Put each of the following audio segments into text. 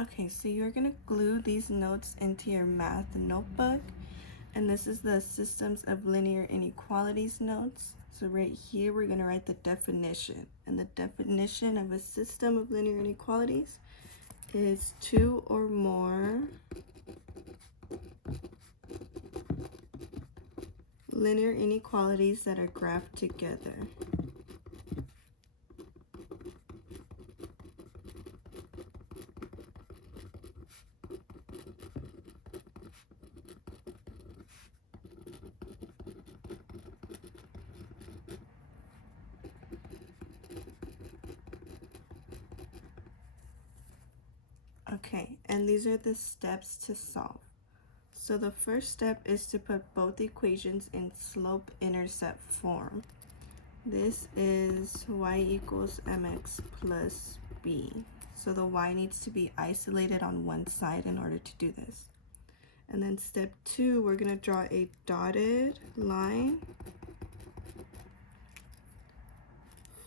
Okay, so you're going to glue these notes into your math notebook, and this is the Systems of Linear Inequalities notes. So right here we're going to write the definition, and the definition of a system of linear inequalities is two or more linear inequalities that are graphed together. Okay, and these are the steps to solve. So the first step is to put both equations in slope-intercept form. This is y equals mx plus b. So the y needs to be isolated on one side in order to do this. And then step 2, we're going to draw a dotted line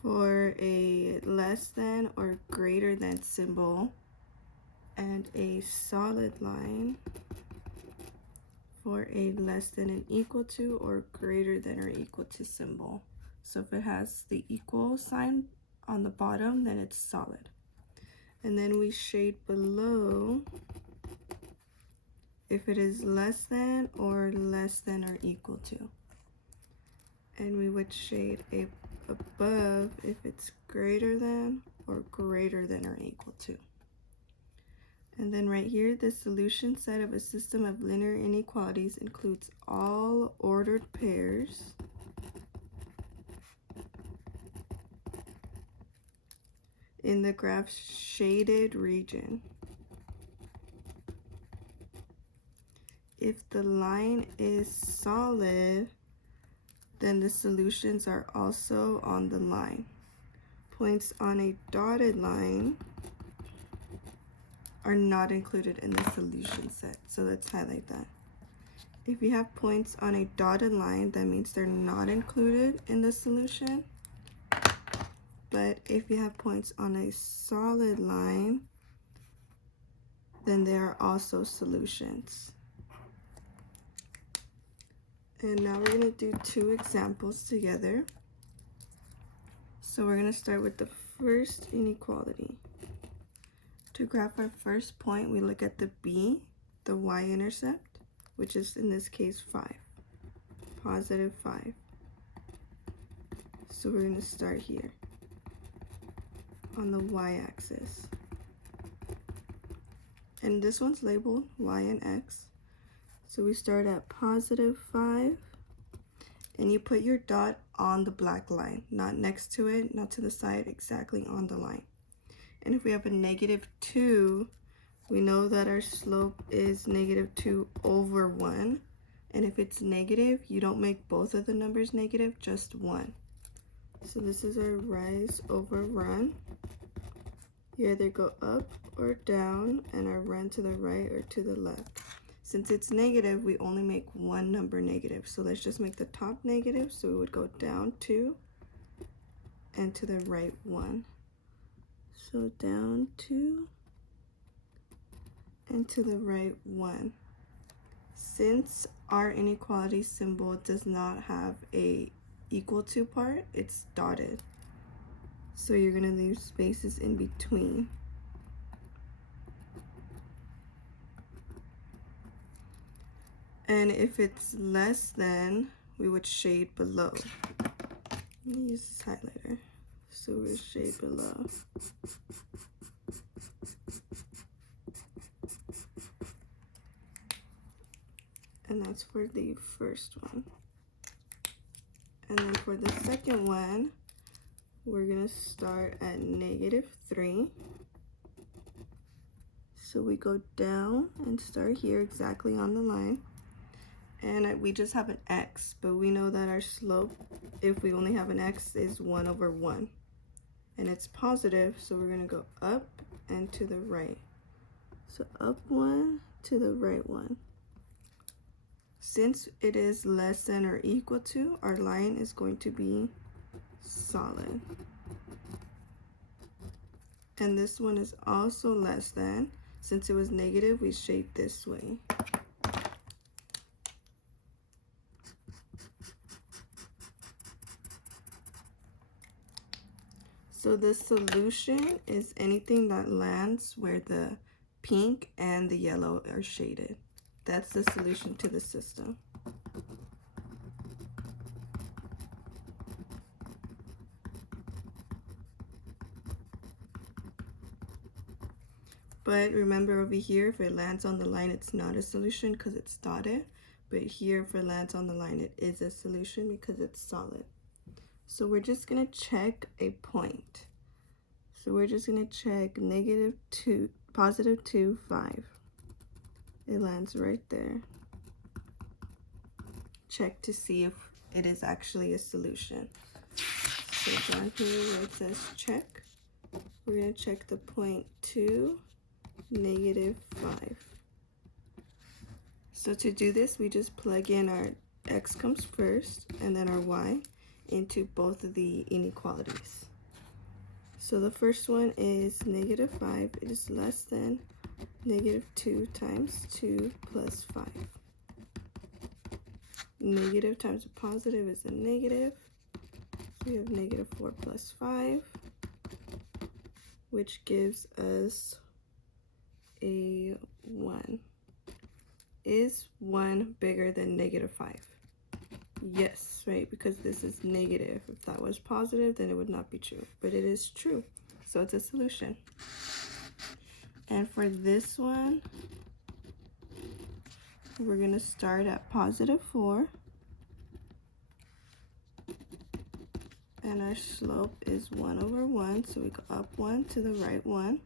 for a less than or greater than symbol, and a solid line for a less than and equal to or greater than or equal to symbol. So if it has the equal sign on the bottom, then it's solid. And then we shade below if it is less than or equal to. And we would shade above if it's greater than or equal to. And then right here, the solution set of a system of linear inequalities includes all ordered pairs in the graph's shaded region. If the line is solid, then the solutions are also on the line. Points on a dotted line are not included in the solution set. So let's highlight that. If you have points on a dotted line, that means they're not included in the solution. But if you have points on a solid line, then there are also solutions. And now we're going to do two examples together. So we're going to start with the first inequality. To graph our first point, we look at the b, the y-intercept, which is in this case 5, positive 5. So we're going to start here on the y-axis. And this one's labeled y and x. So we start at positive 5, and you put your dot on the black line, not next to it, not to the side, exactly on the line. And if we have a -2, we know that our slope is -2 over 1. And if it's negative, you don't make both of the numbers negative, just one. So this is our rise over run. You either go up or down, and our run to the right or to the left. Since it's negative, we only make one number negative. So let's just make the top negative. So we would go down 2 and to the right 1. So down 2 and to the right 1. Since our inequality symbol does not have a equal to part, it's dotted. So you're going to leave spaces in between. And if it's less than, we would shade below. Let me use this highlighter. So we'll shade below. And that's for the first one. And then for the second one, we're going to start at -3. So we go down and start here exactly on the line. And we just have an x, but we know that our slope, if we only have an x, is 1 over 1. And it's positive, so we're going to go up and to the right. So up 1 to the right 1. Since it is less than or equal to, our line is going to be solid. And this one is also less than. since it was negative, we shade this way. So the solution is anything that lands where the pink and the yellow are shaded. That's the solution to the system. But remember over here, if it lands on the line, it's not a solution because it's dotted. But here, if it lands on the line, it is a solution because it's solid. So we're just going to check a point. So we're just going to check -2, +2, 5. It lands right there. Check to see if it is actually a solution. So down here where it says check, we're going to check the point 2, -5. So to do this, we just plug in our x comes first and then our y into both of the inequalities. So the first one is -5 is less than -2 times 2 plus 5. Negative times a positive is a negative. So we have -4 plus 5, which gives us a 1. Is 1 bigger than -5? Yes, right, because this is negative. If that was positive, then it would not be true, but it is true, so it's a solution. And for this one, we're going to start at +4, and our slope is 1/1, so we go up 1 to the right 1,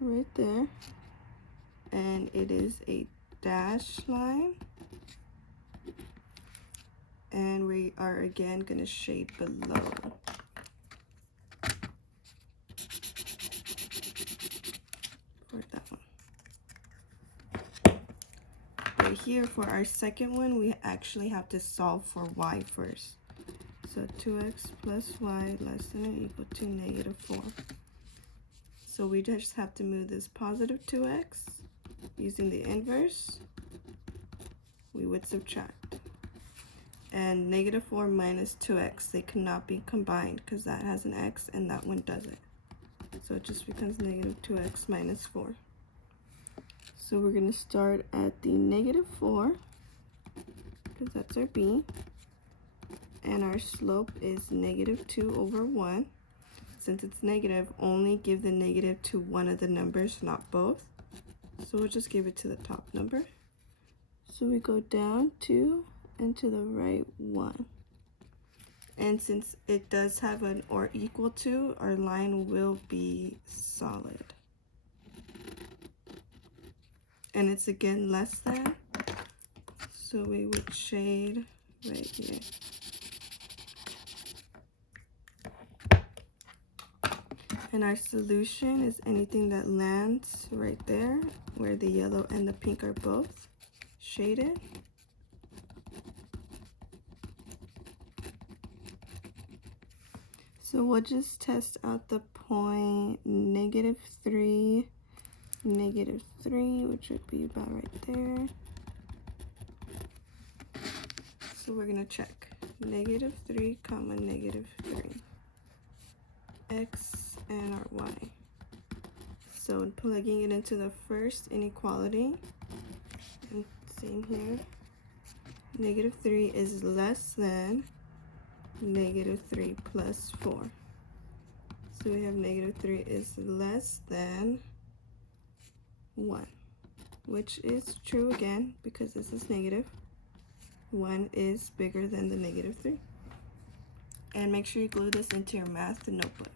right there, and it is a dashed line. And we are again going to shade below. For that one. But here for our second one, we actually have to solve for y first. So 2x plus y less than or equal to -4. So we just have to move this +2x. Using the inverse, we would subtract. And -4 minus 2x, they cannot be combined because that has an x and that one doesn't. So it just becomes -2x minus 4. So we're going to start at the -4 because that's our b. And our slope is -2/1. Since it's negative, only give the negative to one of the numbers, not both. So we'll just give it to the top number. So we go down 2 and to the right 1. And since it does have an or equal to, our line will be solid. And it's again less than, so we would shade right here. And our solution is anything that lands right there, where the yellow and the pink are both shaded. So we'll just test out the point -3, -3, which would be about right there. So we're going to check -3, -3, x and our y. So plugging it into the first inequality, and same here, -3 is less than -3 plus 4. So we have -3 is less than 1, which is true again because this is negative. 1 is bigger than the -3. And make sure you glue this into your math notebook.